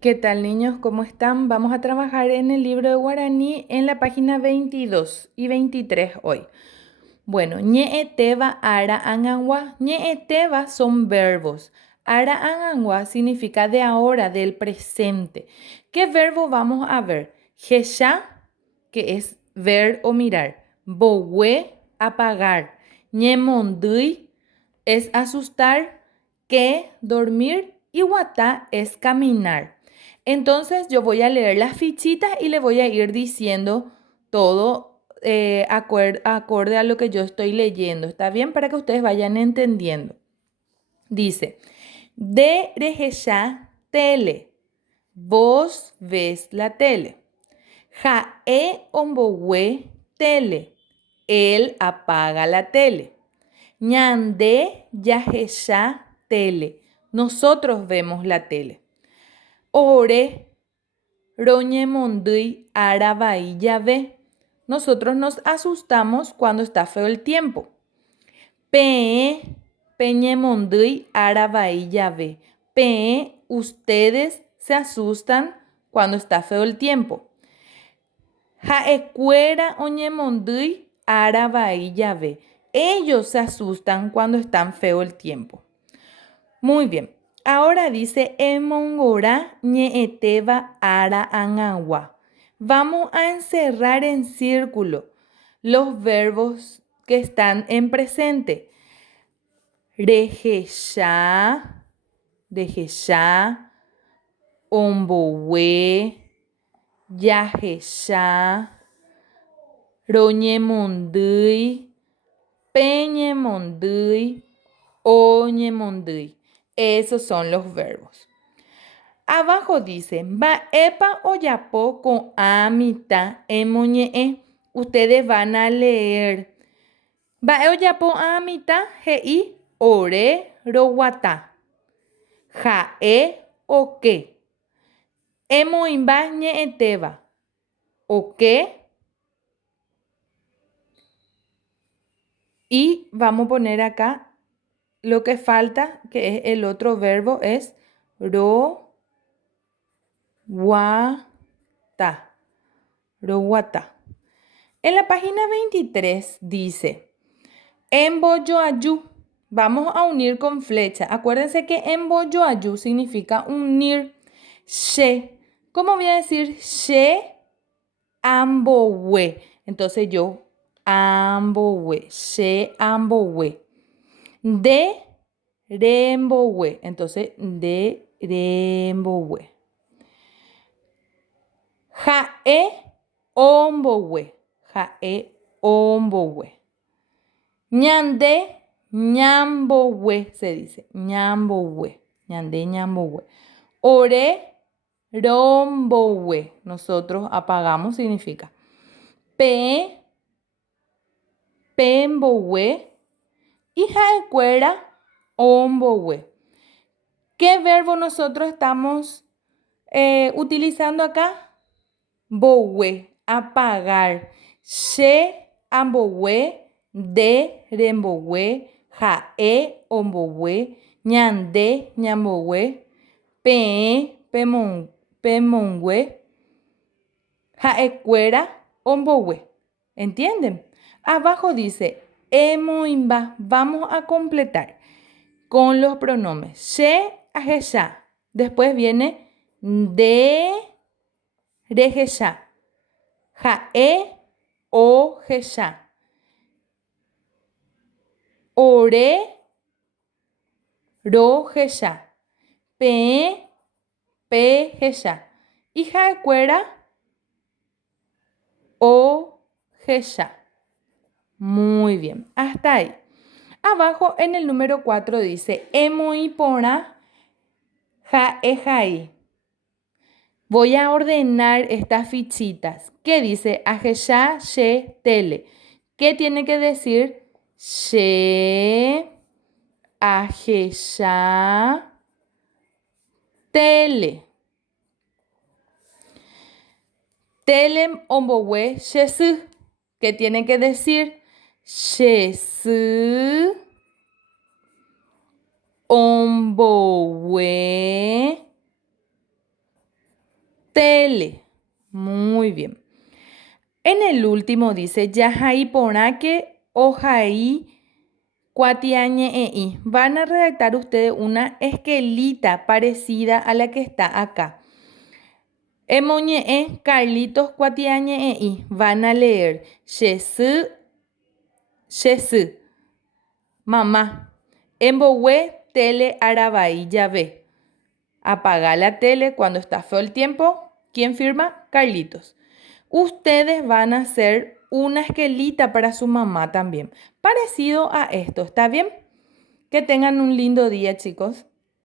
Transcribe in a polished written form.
¿Qué tal, niños? ¿Cómo están? Vamos a trabajar en el libro de guaraní en la página 22 y 23 hoy. Bueno, ñe'eteva, ara, anganwa. Ñe'eteva son verbos. Ara, anganwa significa de ahora, del presente. ¿Qué verbo vamos a ver? Jesha, que es ver o mirar. Bowe, apagar. Ñemondui es asustar. Que, dormir. Y wata es caminar. Entonces yo voy a leer las fichitas y le voy a ir diciendo todo acorde a lo que yo estoy leyendo. ¿Está bien? Para que ustedes vayan entendiendo. Dice, de rejesha tele. Vos ves la tele. Jae ombowe tele. Él apaga la tele. Ñande yajesha tele. Nosotros vemos la tele. Ore roñemondui arabai ve. Nosotros nos asustamos cuando está feo el tiempo. Pe peñemondui arabai ve. Pe ustedes se asustan cuando está feo el tiempo. Jaecuera oñemondui arabai ve. Ellos se asustan cuando está feo el tiempo. Muy bien. Ahora dice emongora ñeeteva ara anagua. Vamos a encerrar en círculo los verbos que están en presente. Rejesha, rejesha, ombowe, yajesha, roñemondui, peñemondui, oñemondui. Esos son los verbos. Abajo dice, va epa o yapo con amita emoñe. Ustedes van a leer. Va o yapo amita gei ore rowata. Jae o que. Emo imbañe eteba. O que. Y vamos a poner acá lo que falta, que es el otro verbo, es ro. Guata. Roguata. En la página 23 dice, emboyoayú. Vamos a unir con flecha. Acuérdense que emboyoayú significa unir. She. ¿Cómo voy a decir she? Ambowe. Entonces yo, ambowe. She ambowe. De rembowe. Entonces, de rembowe. Jae ombowe. Jae ombowe. Ñande ñambowe se dice. Ñambowe. Ñande ñambowe. Ore rombowe. Nosotros apagamos significa. Pe pembowe. Y jaecuera ombowe. ¿Qué verbo nosotros estamos utilizando acá? Bowe, apagar. She ambowe, de rembowe, jae ombowe, ñande ñambowe, pe pemonwe, jaecuera ombowe. ¿Entienden? Abajo dice emoimba. Vamos a completar con los pronombres. She, ajesha. Después viene de rejesha. Jae o jesha. Ore ro jesha. Pe jesha. Y jaecuera o jesha. Muy bien, hasta ahí. Abajo en el número 4 dice emoipora jae jai. Voy a ordenar estas fichitas. ¿Qué dice? Ajesha, she, tele. ¿Qué tiene que decir? She, ajesha, tele. Tele ombowe, shesu. ¿Qué tiene que decir? Shesu, ombowe, Tele. Muy bien. En el último dice, Yahai Poraque Ojai Cuatiañei. Van a redactar ustedes una esquelita parecida a la que está acá. Emoñe Carlitos Cuatiañei. Van a leer Shesu, Shesu. Mamá. Embogüe tele arabai llave. Apaga la tele cuando está feo el tiempo. ¿Quién firma? Carlitos. Ustedes van a hacer una esquelita para su mamá también, parecido a esto. ¿Está bien? Que tengan un lindo día, chicos.